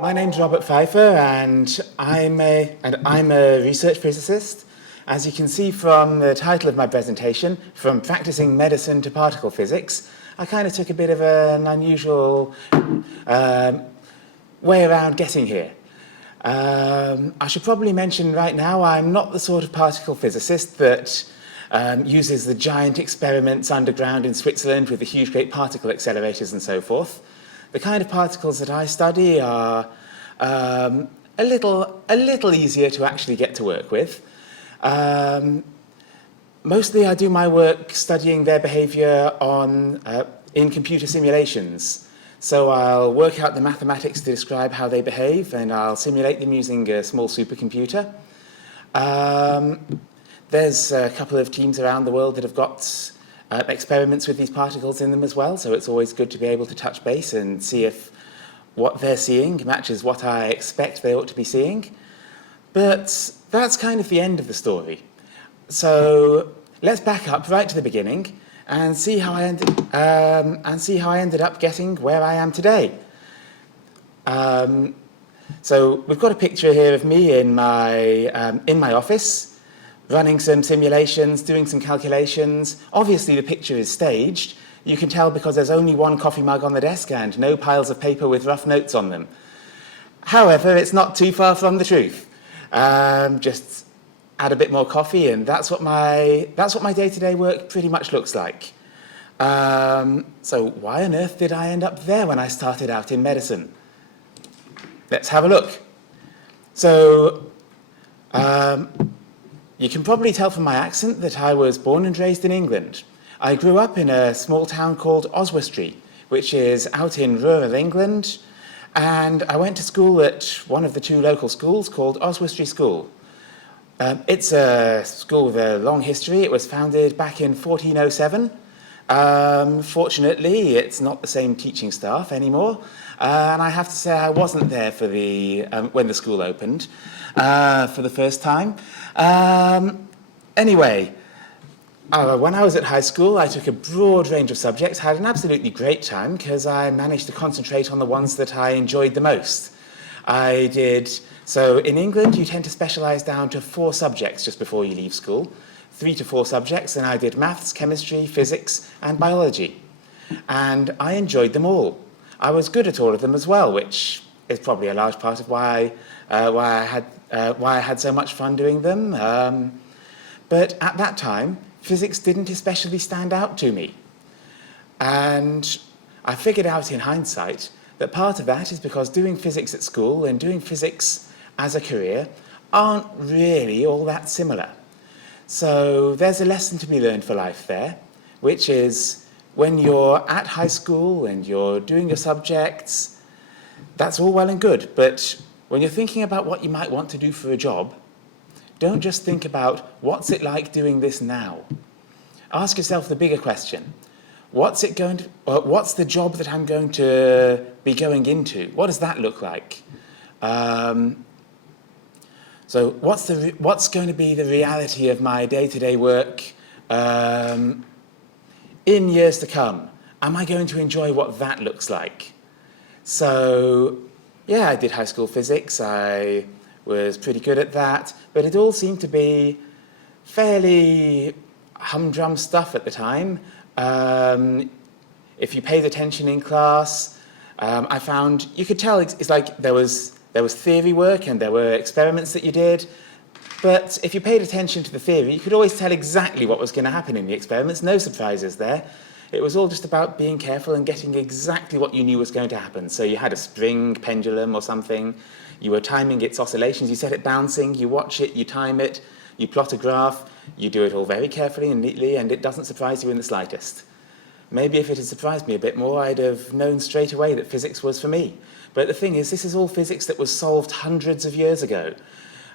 My name's Robert Pfeiffer, and I'm a research physicist. As you can see from the title of my presentation, from practicing medicine to particle physics, I kind of took a bit of an unusual way around getting here. I should probably mention right now I'm not the sort of particle physicist that uses the giant experiments underground in Switzerland with the huge great particle accelerators and so forth. The kind of particles that I study are a little easier to actually get to work with. Mostly I do my work studying their behavior in computer simulations. So I'll work out the mathematics to describe how they behave, and I'll simulate them using a small supercomputer. There's a couple of teams around the world that have got experiments with these particles in them as well, so it's always good to be able to touch base and see if what they're seeing matches what I expect they ought to be seeing. But that's kind of the end of the story. So let's back up right to the beginning and see how I ended up getting where I am today. So we've got a picture here of me in my office, running some simulations, doing some calculations. Obviously the picture is staged. You can tell because there's only one coffee mug on the desk and no piles of paper with rough notes on them. However, it's not too far from the truth. Just add a bit more coffee, and that's what my day-to-day work pretty much looks like. So why on earth did I end up there when I started out in medicine? Let's have a look. So you can probably tell from my accent that I was born and raised in England. I grew up in a small town called Oswestry, which is out in rural England, and I went to school at one of the two local schools called Oswestry School. It's a school with a long history. It was founded back in 1407. Fortunately, it's not the same teaching staff anymore, and I have to say I wasn't there for when the school opened for the first time. Anyway, when I was at high school, I took a broad range of subjects, had an absolutely great time because I managed to concentrate on the ones that I enjoyed the most. So in England, you tend to specialise down to 4 subjects just before you leave school, 3 to 4 subjects, and I did maths, chemistry, physics, and biology. And I enjoyed them all. I was good at all of them as well, which is probably a large part of why I had so much fun doing them. But at that time, physics didn't especially stand out to me. And I figured out in hindsight that part of that is because doing physics at school and doing physics as a career aren't really all that similar. So there's a lesson to be learned for life there, which is when you're at high school and you're doing your subjects, that's all well and good, but when you're thinking about what you might want to do for a job, don't just think about what's it like doing this now. Ask yourself the bigger question. What's the job that I'm going to be going into? What does that look like? So what's going to be the reality of my day-to-day work in years to come? Am I going to enjoy what that looks like? So yeah, I did high school physics. I was pretty good at that, but it all seemed to be fairly humdrum stuff at the time. If you paid attention in class, I found you could tell it's like there was theory work and there were experiments that you did, but if you paid attention to the theory, you could always tell exactly what was going to happen in the experiments, no surprises there. It was all just about being careful and getting exactly what you knew was going to happen. So you had a spring pendulum or something, you were timing its oscillations, you set it bouncing, you watch it, you time it, you plot a graph, you do it all very carefully and neatly, and it doesn't surprise you in the slightest. Maybe if it had surprised me a bit more, I'd have known straight away that physics was for me. But the thing is, this is all physics that was solved hundreds of years ago.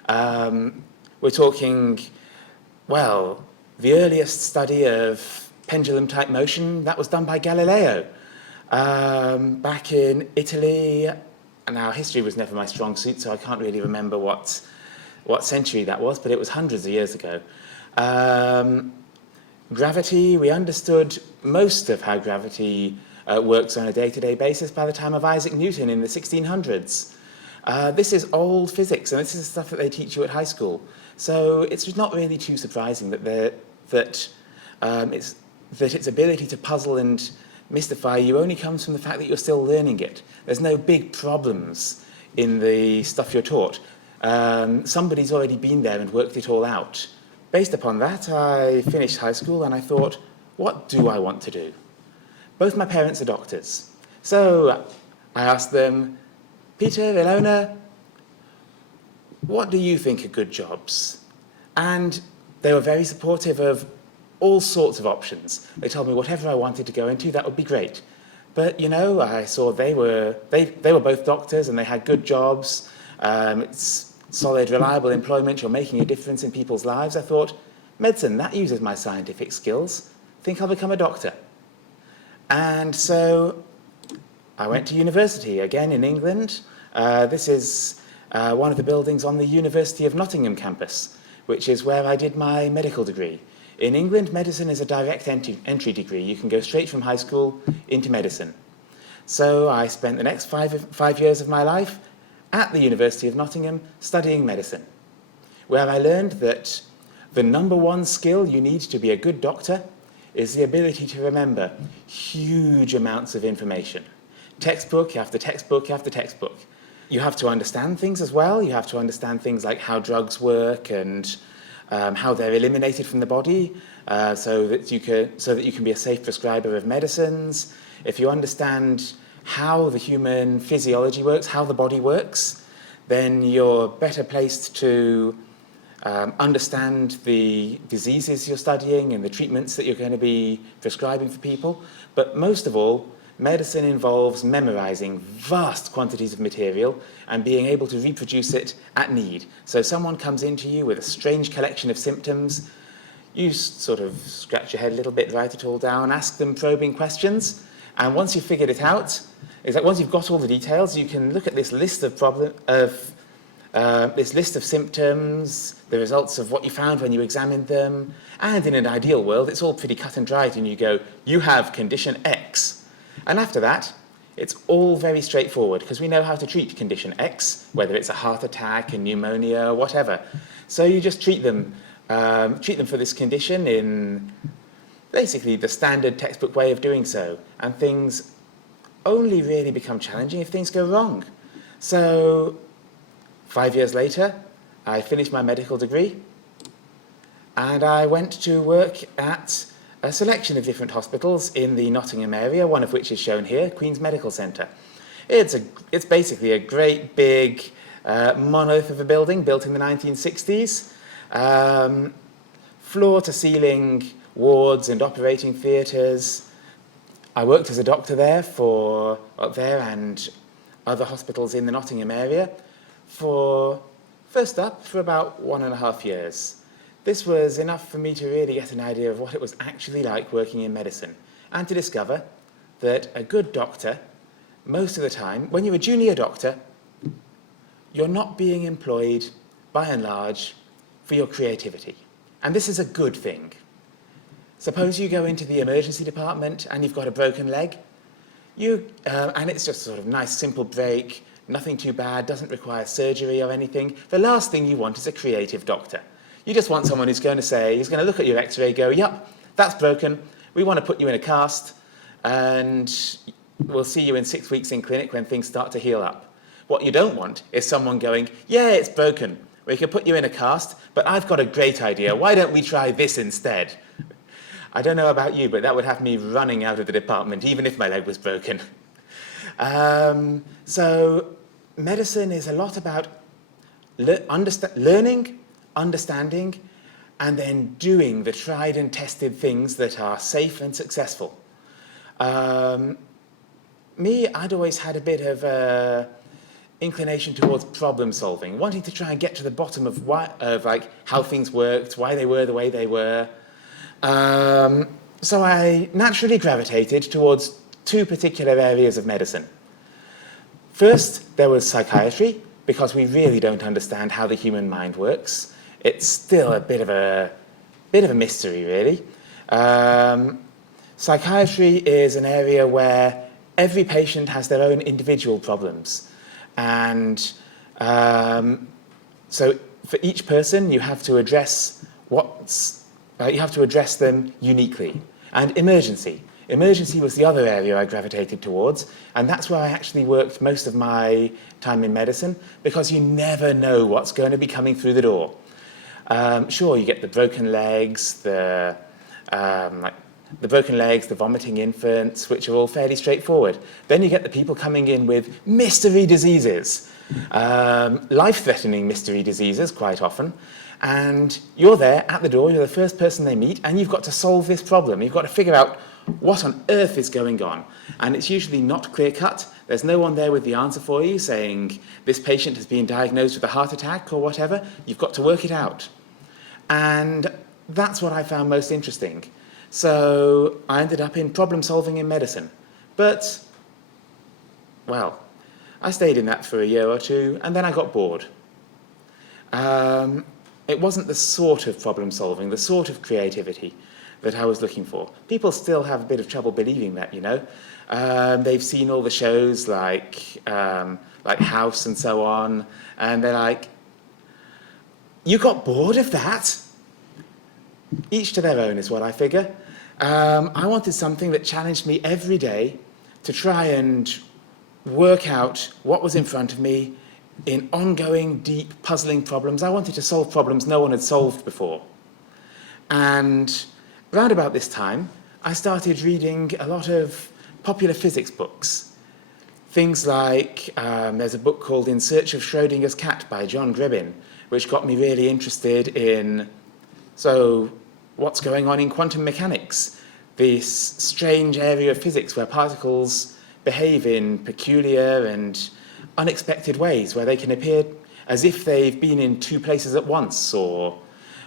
We're talking, well, the earliest study of pendulum-type motion, that was done by Galileo back in Italy. Now, history was never my strong suit, so I can't really remember what century that was, but it was hundreds of years ago. Gravity, we understood most of how gravity works on a day-to-day basis by the time of Isaac Newton in the 1600s. This is old physics, and this is the stuff that they teach you at high school. So it's not really too surprising that its ability to puzzle and mystify you only comes from the fact that you're still learning it. There's no big problems in the stuff you're taught. Somebody's already been there and worked it all out. Based upon that, I finished high school and I thought, what do I want to do? Both my parents are doctors. So I asked them, Peter, Ilona, what do you think are good jobs? And they were very supportive of all sorts of options. They told me whatever I wanted to go into, that would be great. But, you know, I saw they were both doctors and they had good jobs. It's solid, reliable employment. You're making a difference in people's lives. I thought, medicine, that uses my scientific skills. Think I'll become a doctor. And so I went to university, again in England. This is one of the buildings on the University of Nottingham campus, which is where I did my medical degree. In England, medicine is a direct entry degree. You can go straight from high school into medicine. So I spent the next five years of my life at the University of Nottingham studying medicine, where I learned that the number one skill you need to be a good doctor is the ability to remember huge amounts of information. Textbook after textbook after textbook. You have to understand things as well. You have to understand things like how drugs work and how they're eliminated from the body, so that you can be a safe prescriber of medicines. If you understand how the human physiology works, how the body works, then you're better placed to understand the diseases you're studying and the treatments that you're going to be prescribing for people. But most of all, medicine involves memorizing vast quantities of material and being able to reproduce it at need. So someone comes into you with a strange collection of symptoms, you sort of scratch your head a little bit, write it all down, ask them probing questions, and once you've figured it out, once you've got all the details, you can look at this list of symptoms, the results of what you found when you examined them, and in an ideal world, it's all pretty cut and dried, and you go, you have condition X. And after that, it's all very straightforward because we know how to treat condition X, whether it's a heart attack, a pneumonia, whatever. So you just treat them for this condition in basically the standard textbook way of doing so. And things only really become challenging if things go wrong. So 5 years later, I finished my medical degree and I went to work at a selection of different hospitals in the Nottingham area, one of which is shown here, Queen's Medical Centre. It's basically a great big monolith of a building built in the 1960s. Floor-to-ceiling wards and operating theatres. I worked as a doctor there and other hospitals in the Nottingham area for about 1.5 years. This was enough for me to really get an idea of what it was actually like working in medicine and to discover that a good doctor, most of the time, when you're a junior doctor, you're not being employed, by and large, for your creativity. And this is a good thing. Suppose you go into the emergency department and you've got a broken leg, and it's just sort of nice, simple break, nothing too bad, doesn't require surgery or anything. The last thing you want is a creative doctor. You just want someone who's going to look at your x-ray, go, yep, that's broken, we want to put you in a cast, and we'll see you in 6 weeks in clinic when things start to heal up. What you don't want is someone going, yeah, it's broken, we can put you in a cast, but I've got a great idea, why don't we try this instead? I don't know about you, but that would have me running out of the department, even if my leg was broken. So medicine is a lot about learning, understanding, and then doing the tried and tested things that are safe and successful. I'd always had a bit of inclination towards problem solving, wanting to try and get to the bottom of how things worked, why they were the way they were. So I naturally gravitated towards two particular areas of medicine. First, there was psychiatry, because we really don't understand how the human mind works. It's still a bit of a mystery, really. Psychiatry is an area where every patient has their own individual problems. And so for each person, you have to address you have to address them uniquely. And emergency. Emergency was the other area I gravitated towards, and that's where I actually worked most of my time in medicine, because you never know what's going to be coming through the door. Sure, you get the broken legs, the vomiting infants, which are all fairly straightforward. Then you get the people coming in with mystery diseases, life-threatening mystery diseases quite often, and you're there at the door, you're the first person they meet, and you've got to solve this problem. You've got to figure out what on earth is going on. And it's usually not clear-cut. There's no one there with the answer for you saying this patient has been diagnosed with a heart attack or whatever. You've got to work it out. And that's what I found most interesting. So I ended up in problem solving in medicine. But, well, I stayed in that for a year or two, and then I got bored. It wasn't the sort of problem solving, the sort of creativity that I was looking for. People still have a bit of trouble believing that, you know. They've seen all the shows like House and so on, and they're like, you got bored of that? Each to their own is what I figure. I wanted something that challenged me every day to try and work out what was in front of me in ongoing, deep, puzzling problems. I wanted to solve problems no one had solved before. And round about this time, I started reading a lot of popular physics books. Things like, there's a book called In Search of Schrodinger's Cat by John Grebin, which got me really interested in, so what's going on in quantum mechanics? This strange area of physics where particles behave in peculiar and unexpected ways, where they can appear as if they've been in two places at once, or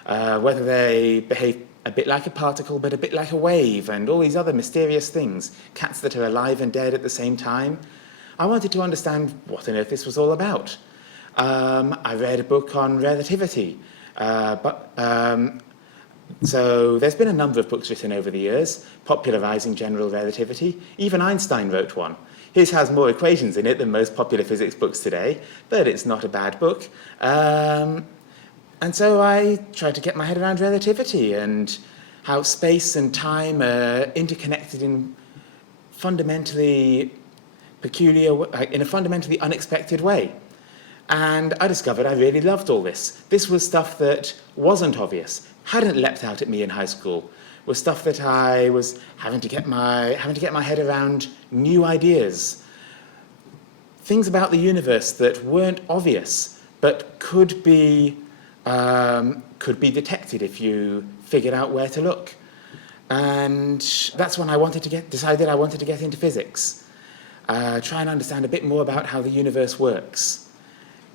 whether they behave a bit like a particle but a bit like a wave, and all these other mysterious things, cats that are alive and dead at the same time. I wanted to understand what on earth this was all about. I read a book on relativity, so there's been a number of books written over the years, popularizing general relativity. Even Einstein wrote one. His has more equations in it than most popular physics books today, but it's not a bad book. And so I tried to get my head around relativity and how space and time are interconnected in fundamentally peculiar, in a fundamentally unexpected way. And I discovered I really loved all this. This was stuff that wasn't obvious, hadn't leapt out at me in high school, was stuff that I was having to get my head around new ideas. Things about the universe that weren't obvious, but could be detected if you figured out where to look. And that's when I decided I wanted to get into physics. Try and understand a bit more about how the universe works.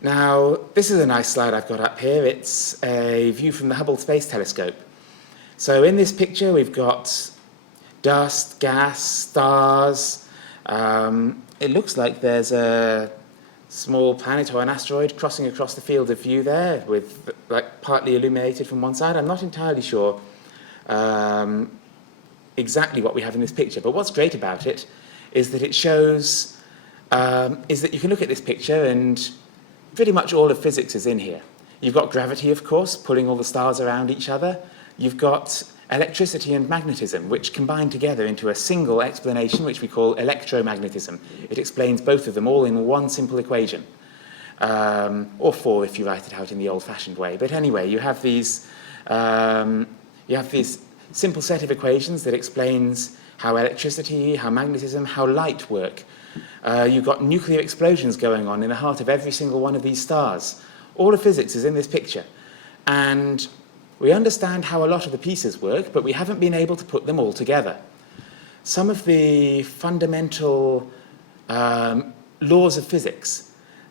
Now, this is a nice slide I've got up here. It's a view from the Hubble Space Telescope. So in this picture, we've got dust, gas, stars. It looks like there's a small planet or an asteroid crossing across the field of view there, with like partly illuminated from one side. I'm not entirely sure exactly what we have in this picture, but what's great about it is that it shows, is that you can look at this picture and pretty much all of physics is in here. You've got gravity, of course, pulling all the stars around each other. You've got electricity and magnetism, which combine together into a single explanation, which we call electromagnetism. It explains both of them all in one simple equation, or four if you write it out in the old-fashioned way. But anyway, you have this simple set of equations that explains how electricity, how magnetism, how light work. You've got nuclear explosions going on in the heart of every single one of these stars. All of physics is in this picture. And we understand how a lot of the pieces work, but we haven't been able to put them all together. Some of the fundamental laws of physics,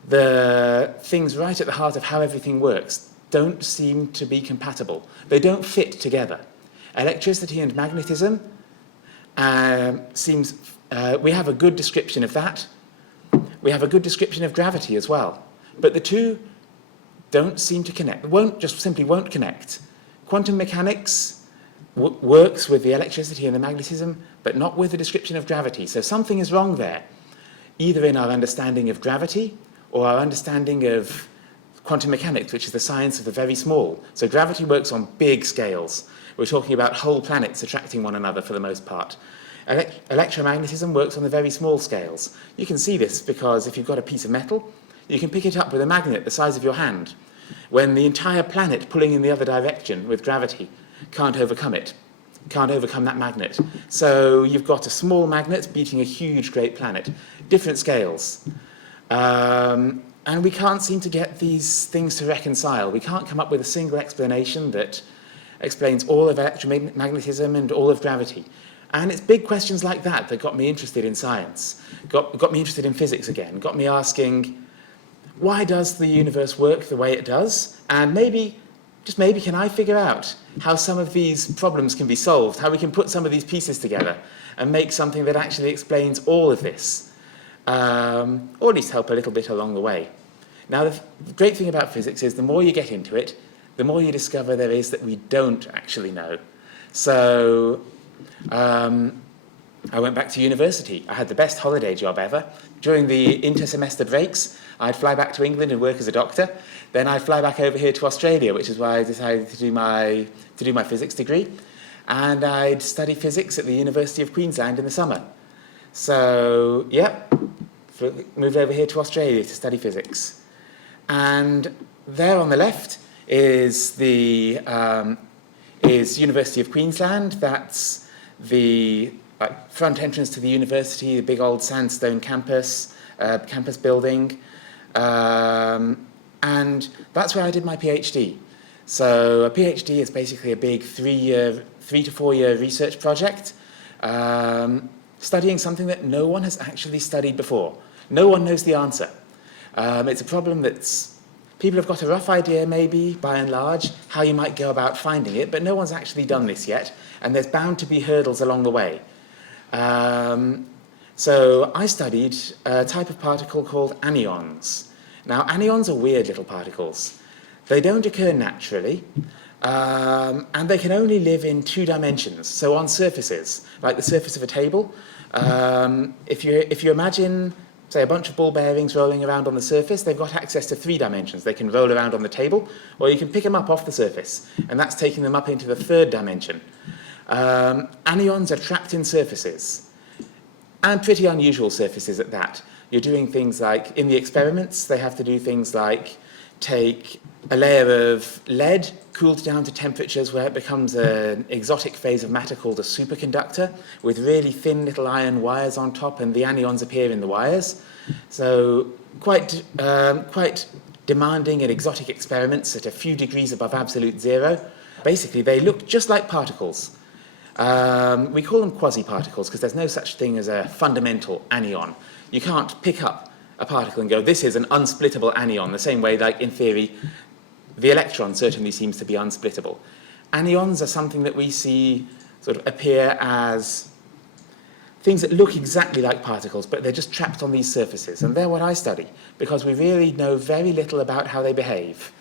the things right at the heart of how everything works, don't seem to be compatible. They don't fit together. Electricity and magnetism we have a good description of that. We have a good description of gravity as well. But the two don't seem to connect. Simply won't connect. Quantum mechanics works with the electricity and the magnetism, but not with the description of gravity. So something is wrong there, either in our understanding of gravity or our understanding of quantum mechanics, which is the science of the very small. So gravity works on big scales. We're talking about whole planets attracting one another for the most part. Electromagnetism works on the very small scales. You can see this because if you've got a piece of metal, you can pick it up with a magnet the size of your hand, when the entire planet pulling in the other direction with gravity can't overcome it, can't overcome that magnet. So you've got a small magnet beating a huge, great planet, different scales. And we can't seem to get these things to reconcile. We can't come up with a single explanation that explains all of electromagnetism and all of gravity. And it's big questions like that that got me interested in science, got me interested in physics again, got me asking, why does the universe work the way it does? And maybe, just maybe, can I figure out how some of these problems can be solved, how we can put some of these pieces together and make something that actually explains all of this, or at least help a little bit along the way. Now, the great thing about physics is the more you get into it, the more you discover there is that we don't actually know. So I went back to university. I had the best holiday job ever. During the inter-semester breaks, I'd fly back to England and work as a doctor. Then I'd fly back over here to Australia, which is why I decided to do my physics degree. And I'd study physics at the University of Queensland in the summer. So, moved over here to Australia to study physics. And there on the left is the University of Queensland. That's the front entrance to the university, the big old sandstone campus building. And that's where I did my PhD. So a PhD is basically a big 3 to 4 year research project, studying something that no one has actually studied before. No one knows the answer. It's a problem that's, people have got a rough idea maybe, by and large, how you might go about finding it, but no one's actually done this yet, and there's bound to be hurdles along the way. So I studied a type of particle called anyons. Now, anyons are weird little particles. They don't occur naturally, and they can only live in 2 dimensions, so on surfaces, like the surface of a table. If you imagine, say, a bunch of ball bearings rolling around on the surface, they've got access to 3 dimensions. They can roll around on the table, or you can pick them up off the surface, and that's taking them up into the 3rd dimension. Anyons are trapped in surfaces, and pretty unusual surfaces at that. You're doing things like, in the experiments, they have to do things like take a layer of lead, cooled down to temperatures where it becomes an exotic phase of matter called a superconductor, with really thin little iron wires on top, and the anyons appear in the wires. So quite demanding and exotic experiments at a few degrees above absolute zero. Basically, they look just like particles. We call them quasi-particles because there's no such thing as a fundamental anyon. You can't pick up a particle and go, this is an unsplittable anyon, the same way, like in theory, the electron certainly seems to be unsplittable. Anyons are something that we see sort of appear as things that look exactly like particles, but they're just trapped on these surfaces. And they're what I study, because we really know very little about how they behave.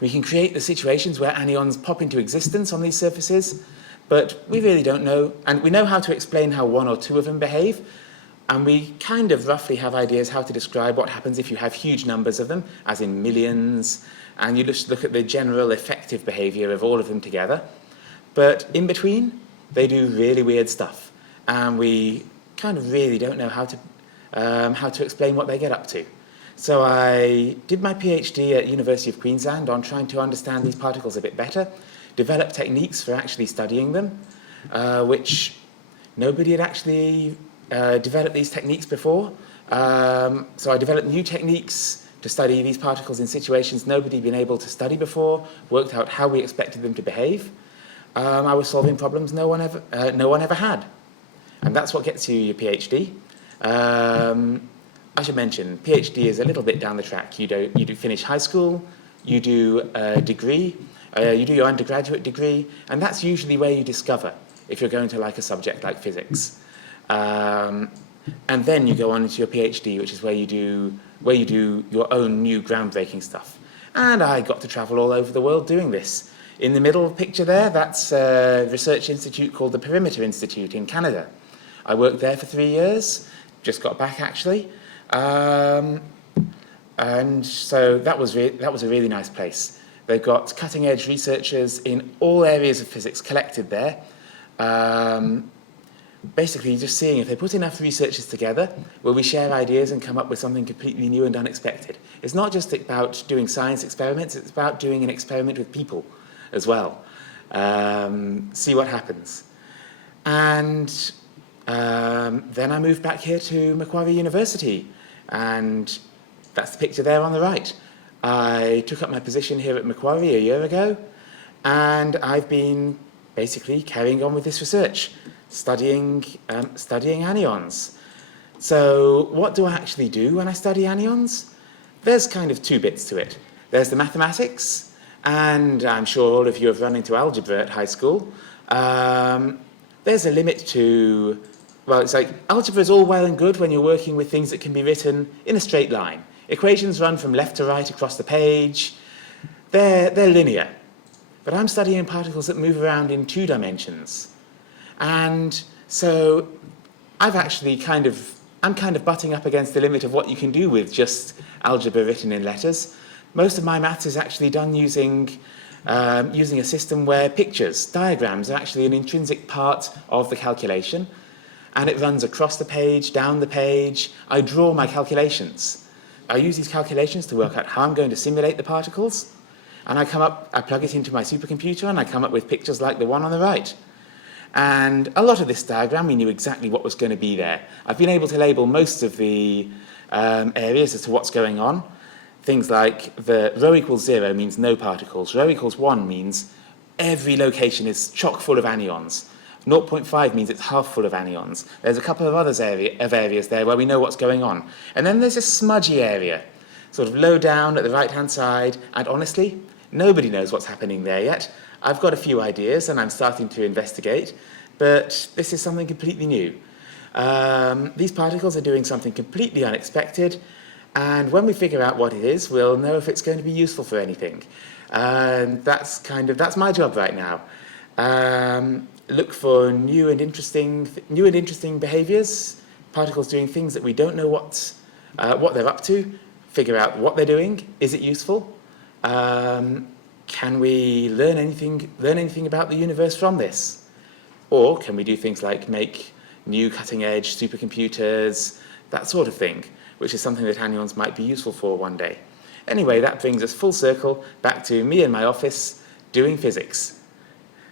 We can create the situations where anyons pop into existence on these surfaces, but we really don't know. And we know how to explain how 1 or 2 of them behave, and we kind of roughly have ideas how to describe what happens if you have huge numbers of them, as in millions, and you just look at the general effective behavior of all of them together. But in between, they do really weird stuff, and we kind of really don't know how to explain what they get up to. So I did my PhD at University of Queensland on trying to understand these particles a bit better, develop techniques for actually studying them, which nobody had actually developed these techniques before. So I developed new techniques to study these particles in situations nobody had been able to study before, worked out how we expected them to behave. I was solving problems no one ever had. And that's what gets you your PhD. I should mention, PhD is a little bit down the track. You do finish high school, you do a degree, you do your undergraduate degree, and that's usually where you discover if you're going to like a subject like physics. And then you go on into your PhD, which is where you do your own new groundbreaking stuff. And I got to travel all over the world doing this. In the middle picture there, that's a research institute called the Perimeter Institute in Canada. I worked there for 3 years, just got back actually. And so that was a really nice place. They've got cutting-edge researchers in all areas of physics collected there. Basically, just seeing if they put enough researchers together, will we share ideas and come up with something completely new and unexpected? It's not just about doing science experiments, it's about doing an experiment with people as well. See what happens. And then I moved back here to Macquarie University, and that's the picture there on the right. I took up my position here at Macquarie a year ago, and I've been basically carrying on with this research, studying anyons. So what do I actually do when I study anyons? There's kind of two bits to it. There's the mathematics, and I'm sure all of you have run into algebra at high school. There's a limit to, well, it's like algebra is all well and good when you're working with things that can be written in a straight line. Equations run from left to right across the page. They're linear. But I'm studying particles that move around in 2 dimensions. And so I'm kind of butting up against the limit of what you can do with just algebra written in letters. Most of my maths is actually done using a system where pictures, diagrams, are actually an intrinsic part of the calculation. And it runs across the page, down the page. I draw my calculations. I use these calculations to work out how I'm going to simulate the particles. And I plug it into my supercomputer, and I come up with pictures like the one on the right. And a lot of this diagram, we knew exactly what was going to be there. I've been able to label most of the areas as to what's going on. Things like the rho equals 0 means no particles. Rho equals 1 means every location is chock full of anyons. 0.5 means it's half full of anyons. There's a couple of others areas there where we know what's going on. And then there's a smudgy area, sort of low down at the right-hand side. And honestly, nobody knows what's happening there yet. I've got a few ideas and I'm starting to investigate, but this is something completely new. These particles are doing something completely unexpected, and when we figure out what it is, we'll know if it's going to be useful for anything. And that's my job right now. Look for new and interesting behaviors, particles doing things that we don't know what they're up to, figure out what they're doing, is it useful? Can we learn anything about the universe from this? Or can we do things like make new cutting-edge supercomputers, that sort of thing, which is something that anyons might be useful for one day. Anyway, that brings us full circle back to me in my office doing physics.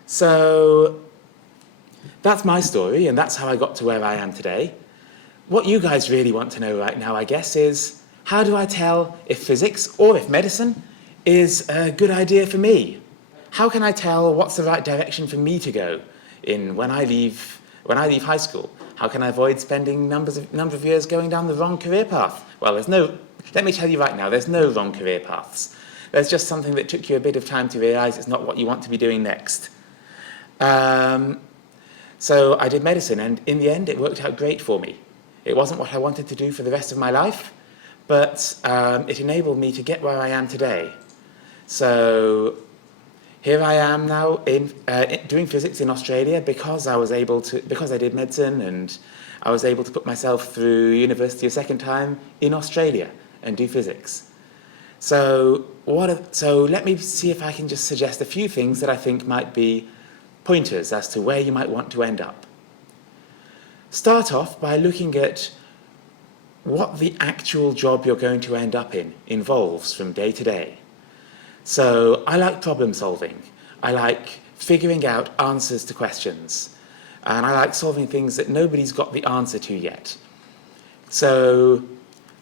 So that's my story, and that's how I got to where I am today. What you guys really want to know right now, I guess, is how do I tell if physics or if medicine is a good idea for me? How can I tell what's the right direction for me to go in when I leave high school? How can I avoid spending number of years going down the wrong career path? Well, let me tell you right now, there's no wrong career paths. There's just something that took you a bit of time to realize it's not what you want to be doing next. So I did medicine, and in the end, it worked out great for me. It wasn't what I wanted to do for the rest of my life, but it enabled me to get where I am today. So here I am now doing physics in Australia because I did medicine, and I was able to put myself through university a second time in Australia and do physics. So let me see if I can just suggest a few things that I think might be pointers as to where you might want to end up. Start off by looking at what the actual job you're going to end up in involves from day to day. So I like problem solving. I like figuring out answers to questions. And I like solving things that nobody's got the answer to yet. So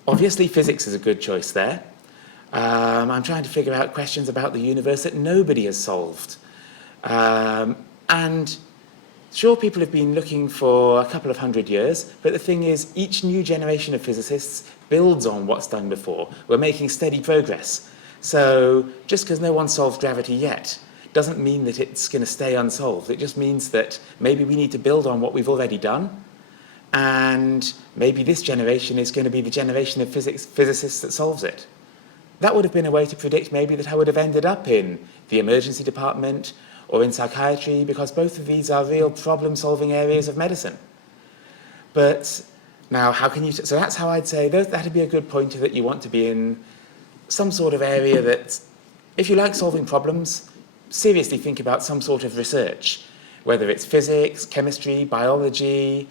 obviously physics is a good choice there. I'm trying to figure out questions about the universe that nobody has solved. And sure, people have been looking for a couple of 100 years, but the thing is, each new generation of physicists builds on what's done before. We're making steady progress. So just because no one solved gravity yet doesn't mean that it's going to stay unsolved. It just means that maybe we need to build on what we've already done, and maybe this generation is going to be the generation of physicists that solves it. that would have been a way to predict maybe that I would have ended up in the emergency department or in psychiatry, because both of these are real problem-solving areas of medicine. But now, how can you... So that's how I'd say that'd be a good pointer, that you want to be in some sort of area that, if you like solving problems, seriously think about some sort of research, whether it's physics, chemistry, biology,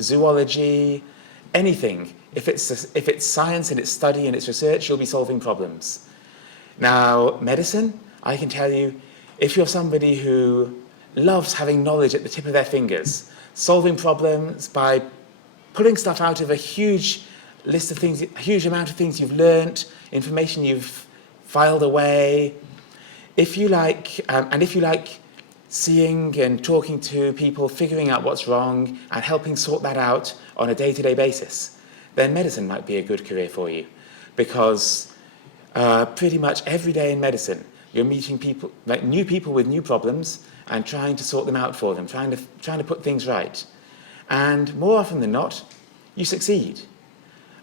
zoology, anything. If it's science and it's study and it's research, you'll be solving problems. Now, medicine, I can tell you, if you're somebody who loves having knowledge at the tip of their fingers, solving problems by pulling stuff out of a huge list of things, a huge amount of things you've learnt, information you've filed away, if you like seeing and talking to people, figuring out what's wrong and helping sort that out on a day-to-day basis, then medicine might be a good career for you, because pretty much every day in medicine you're meeting people, like new people with new problems, and trying to sort them out for them, trying to put things right. And more often than not, you succeed.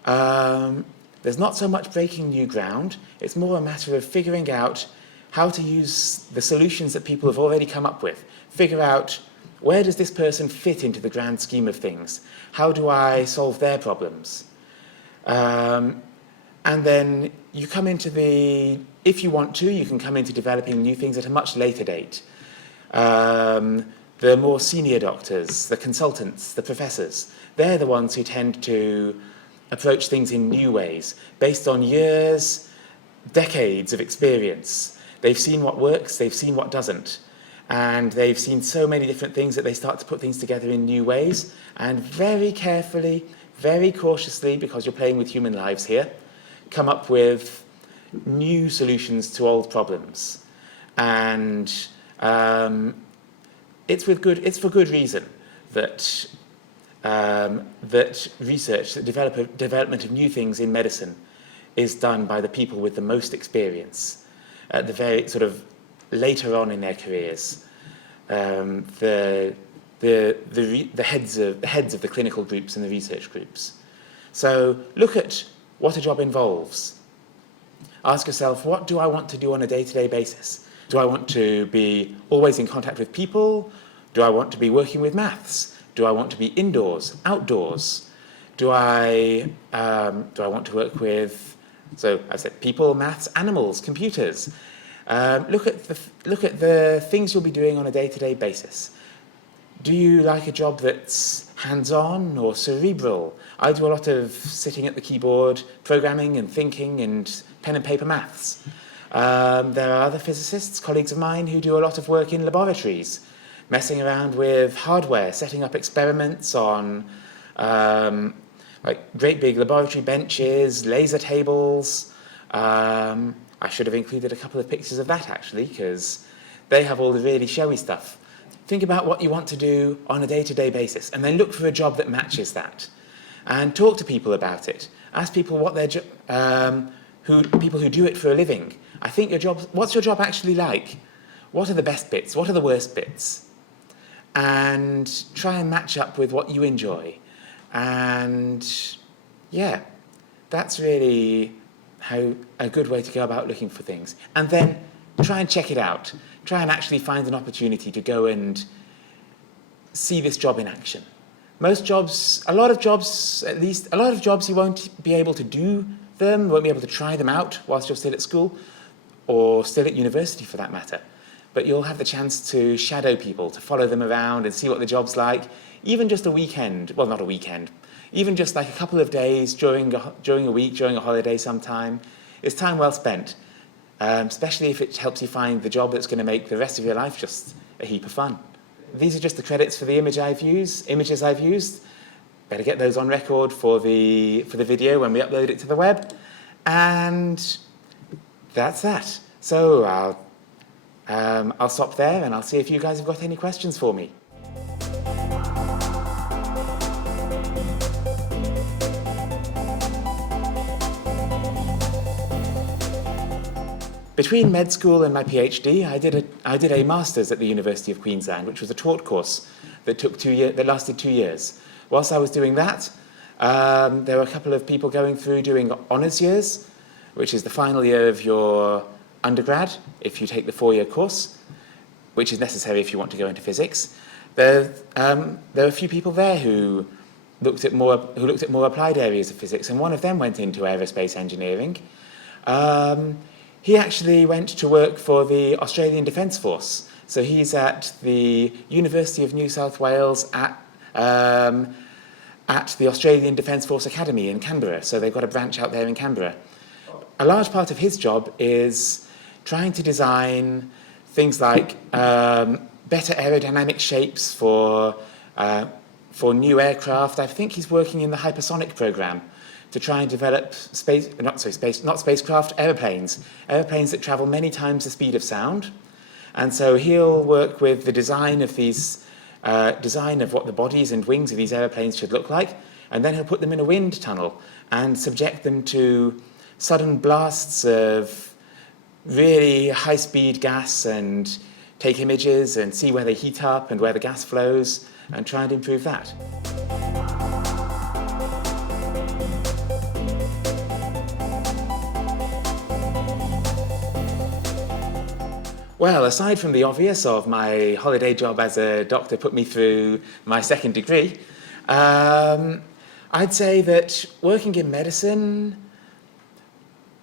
There's not so much breaking new ground, it's more a matter of figuring out how to use the solutions that people have already come up with. Figure out, where does this person fit into the grand scheme of things? How do I solve their problems? And then you come into if you want to, you can come into developing new things at a much later date. The more senior doctors, the consultants, the professors, they're the ones who tend to approach things in new ways, based on years, decades of experience. They've seen what works, they've seen what doesn't. And they've seen so many different things that they start to put things together in new ways, and very carefully, very cautiously, because you're playing with human lives here, come up with new solutions to old problems. And it's for good reason that that research, that development of new things in medicine is done by the people with the most experience at the very sort of later on in their careers. The heads of the clinical groups and the research groups. So look at what a job involves. Ask yourself, what do I want to do on a day-to-day basis? Do I want to be always in contact with people? Do I want to be working with maths? Do I want to be indoors, outdoors? Do I want to work with, so I said, people, maths, animals, computers? Look at the things you'll be doing on a day-to-day basis. Do you like a job that's hands-on or cerebral? I do a lot of sitting at the keyboard, programming and thinking and pen and paper maths. There are other physicists, colleagues of mine, who do a lot of work in laboratories, messing around with hardware, setting up experiments on like great big laboratory benches, laser tables. I should have included a couple of pictures of that, actually, because they have all the really showy stuff. Think about what you want to do on a day-to-day basis, and then look for a job that matches that. And talk to people about it. Ask people what their people who do it for a living. I think what's your job actually like? What are the best bits? What are the worst bits? And try and match up with what you enjoy. And yeah, that's really a good way to go about looking for things. And then try and check it out. Try and actually find an opportunity to go and see this job in action. Most jobs, a lot of jobs you won't be able to do them, won't be able to try them out whilst you're still at school, or still at university for that matter. But you'll have the chance to shadow people, to follow them around and see what the job's like, even just a weekend, well, not a weekend, even just like a couple of days during a week, during a holiday sometime. It's time well spent, especially if it helps you find the job that's going to make the rest of your life just a heap of fun. These are just the credits for the images I've used. Better get those on record for the video when we upload it to the web. And that's that. So I'll stop there and I'll see if you guys have got any questions for me. Between med school and my PhD, I did a master's at the University of Queensland, which was a taught course that lasted 2 years. Whilst I was doing that, there were a couple of people going through doing honours years, which is the final year of your undergrad, if you take the 4-year course, which is necessary if you want to go into physics. There are a few people there who looked at more applied areas of physics, and one of them went into aerospace engineering. He actually went to work for the Australian Defence Force. So he's at the University of New South Wales at the Australian Defence Force Academy in Canberra. So they've got a branch out there in Canberra. A large part of his job is trying to design things like better aerodynamic shapes for new aircraft. I think he's working in the hypersonic program to try and develop spacecraft, airplanes that travel many times the speed of sound. And so he'll work with the design of what the bodies and wings of these airplanes should look like, and then he'll put them in a wind tunnel and subject them to sudden blasts of really high-speed gas and take images and see where they heat up and where the gas flows and try and improve that. Well, aside from the obvious of my holiday job as a doctor put me through my second degree, I'd say that working in medicine,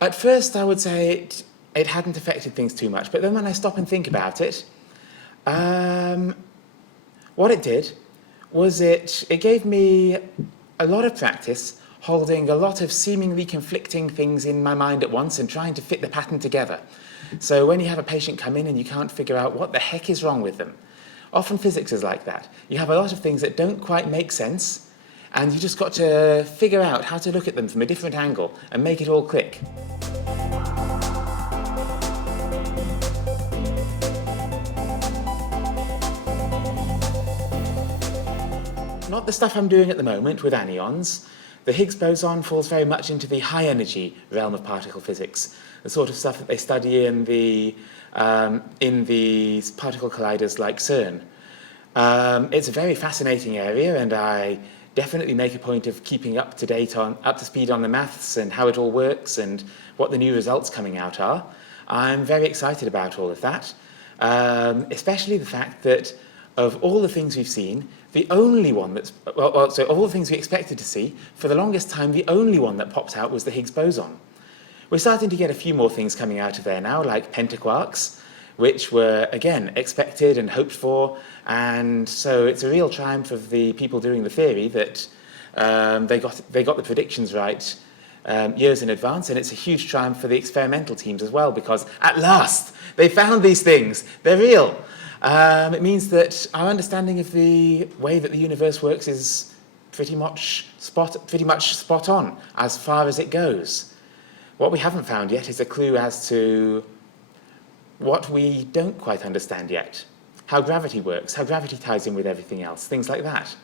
at first I would say it hadn't affected things too much, but then when I stop and think about it, what it did was it gave me a lot of practice holding a lot of seemingly conflicting things in my mind at once and trying to fit the pattern together. So when you have a patient come in and you can't figure out what the heck is wrong with them, often physics is like that. You have a lot of things that don't quite make sense, and you just got to figure out how to look at them from a different angle and make it all click. Not the stuff I'm doing at the moment with anions. The Higgs boson falls very much into the high energy realm of particle physics, the sort of stuff that they study in the particle colliders like CERN. It's a very fascinating area, and I definitely make a point of keeping up to speed on the maths and how it all works and what the new results coming out are. I'm very excited about all of that, especially the fact that of all the things we've seen, the only one that's, of all the things we expected to see, for the longest time, the only one that popped out was the Higgs boson. We're starting to get a few more things coming out of there now, like pentaquarks, which were, again, expected and hoped for, and so it's a real triumph of the people doing the theory that they got the predictions right years in advance, and it's a huge triumph for the experimental teams as well, because at last, they found these things, they're real. It means that our understanding of the way that the universe works is pretty much spot on as far as it goes. What we haven't found yet is a clue as to what we don't quite understand yet. How gravity works, how gravity ties in with everything else, things like that.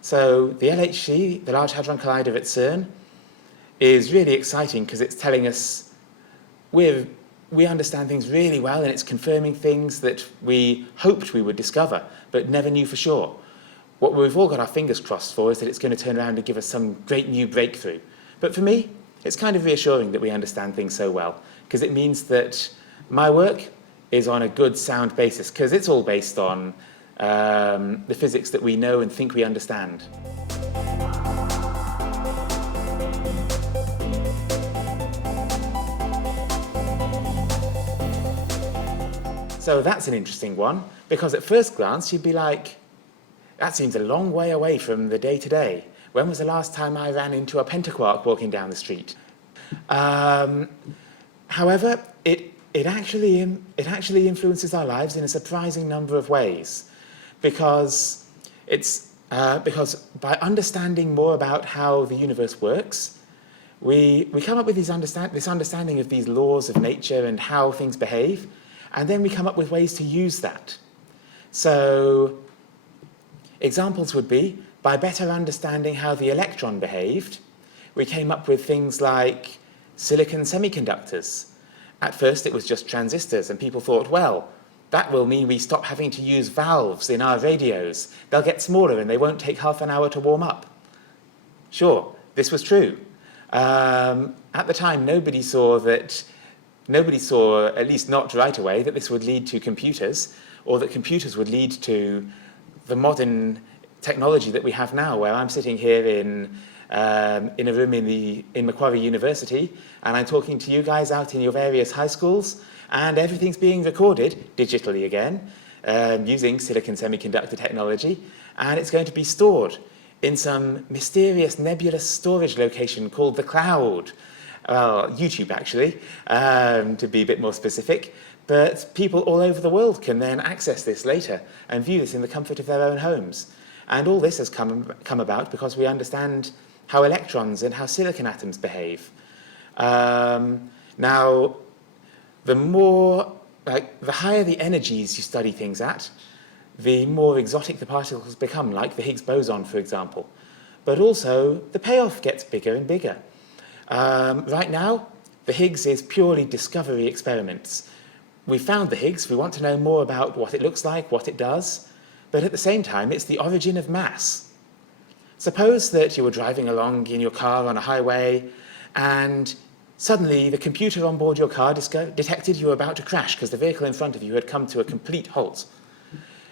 So the LHC, the Large Hadron Collider at CERN, is really exciting because it's telling us we understand things really well, and it's confirming things that we hoped we would discover, but never knew for sure. What we've all got our fingers crossed for is that it's going to turn around and give us some great new breakthrough. But for me, it's kind of reassuring that we understand things so well, because it means that my work is on a good, sound basis, because it's all based on the physics that we know and think we understand. So that's an interesting one, because at first glance you'd be like, that seems a long way away from the day-to-day. When was the last time I ran into a pentaquark walking down the street? However, it actually influences our lives in a surprising number of ways, because by understanding more about how the universe works, we come up with this understanding of these laws of nature and how things behave, and then we come up with ways to use that. So examples would be, by better understanding how the electron behaved, we came up with things like silicon semiconductors. At first it was just transistors, and people thought, well, that will mean we stop having to use valves in our radios. They'll get smaller and they won't take half an hour to warm up. Sure, this was true. And At the time, nobody saw, at least not right away, that this would lead to computers, or that computers would lead to the modern technology that we have now, where I'm sitting here in a room in Macquarie University, and I'm talking to you guys out in your various high schools, and everything's being recorded digitally again, using silicon semiconductor technology, and it's going to be stored in some mysterious nebulous storage location called the cloud. YouTube, actually, to be a bit more specific. But people all over the world can then access this later and view this in the comfort of their own homes. And all this has come about because we understand how electrons and how silicon atoms behave. Now, the higher the energies you study things at, the more exotic the particles become, like the Higgs boson, for example. But also, the payoff gets bigger and bigger. Right now, the Higgs is purely discovery experiments. We found the Higgs, we want to know more about what it looks like, what it does, but at the same time, it's the origin of mass. Suppose that you were driving along in your car on a highway, and suddenly the computer on board your car detected you were about to crash because the vehicle in front of you had come to a complete halt.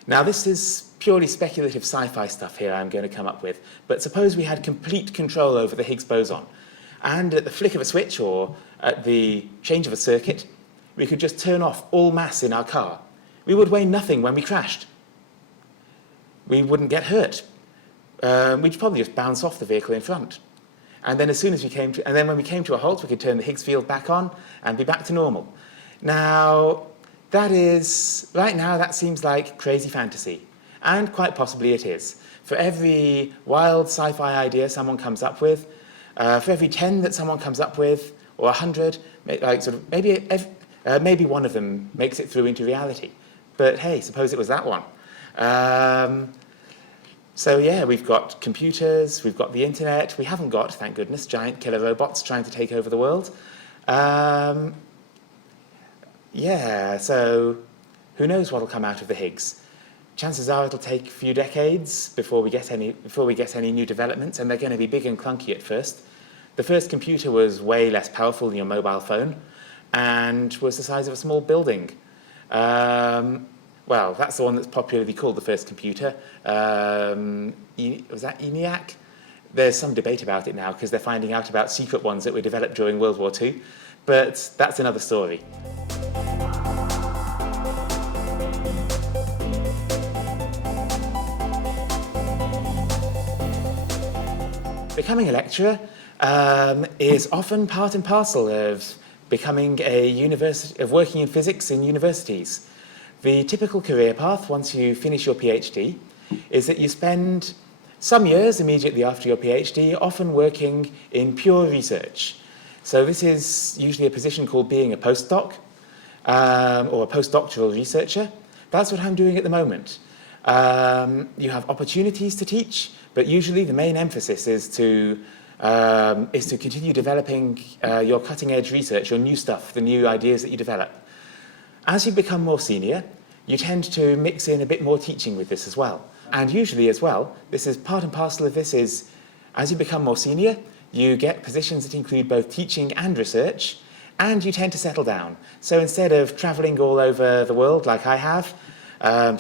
Now, this is purely speculative sci-fi stuff here I'm going to come up with, but suppose we had complete control over the Higgs boson, and at the flick of a switch or at the change of a circuit, we could just turn off all mass in our car. We would weigh nothing when we crashed. We wouldn't get hurt. We'd probably just bounce off the vehicle in front. And then when we came to a halt, we could turn the Higgs field back on and be back to normal. Now, right now, that seems like crazy fantasy. And quite possibly it is. For every wild sci-fi idea someone comes up with, for every 10 that someone comes up with, or 100, maybe one of them makes it through into reality. But hey, suppose it was that one. So yeah, we've got computers, we've got the internet, we haven't got, thank goodness, giant killer robots trying to take over the world. Yeah, so who knows what'll come out of the Higgs? Chances are it'll take a few decades before we get any new developments, and they're going to be big and clunky at first. The first computer was way less powerful than your mobile phone, and was the size of a small building. Well, that's the one that's popularly called the first computer. Was that ENIAC? There's some debate about it now because they're finding out about secret ones that were developed during World War II, but that's another story. Becoming a lecturer is often part and parcel of becoming working in physics in universities. The typical career path, once you finish your PhD, is that you spend some years immediately after your PhD often working in pure research. So this is usually a position called being a postdoc or a postdoctoral researcher. That's what I'm doing at the moment. You have opportunities to teach, but usually the main emphasis is to continue developing your cutting-edge research, your new stuff, the new ideas that you develop. As you become more senior, you tend to mix in a bit more teaching with this as well. And usually as well, this is part and parcel of this is, as you become more senior, you get positions that include both teaching and research, and you tend to settle down. So instead of traveling all over the world like I have,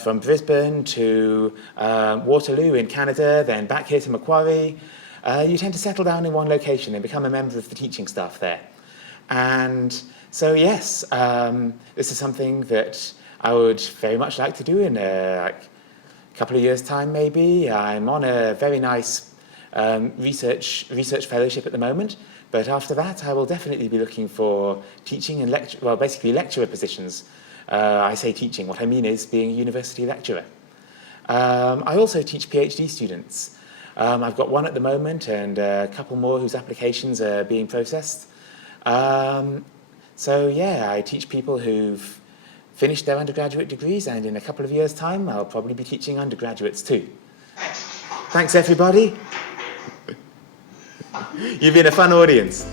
from Brisbane to Waterloo in Canada, then back here to Macquarie, you tend to settle down in one location and become a member of the teaching staff there. And so yes, this is something that I would very much like to do in a couple of years' time maybe. I'm on a very nice research fellowship at the moment, but after that I will definitely be looking for teaching and basically lecturer positions. I say teaching, what I mean is being a university lecturer. I also teach PhD students. I've got one at the moment and a couple more whose applications are being processed. So yeah, I teach people who've finished their undergraduate degrees, and in a couple of years' time, I'll probably be teaching undergraduates too. Thanks, everybody. You've been a fun audience.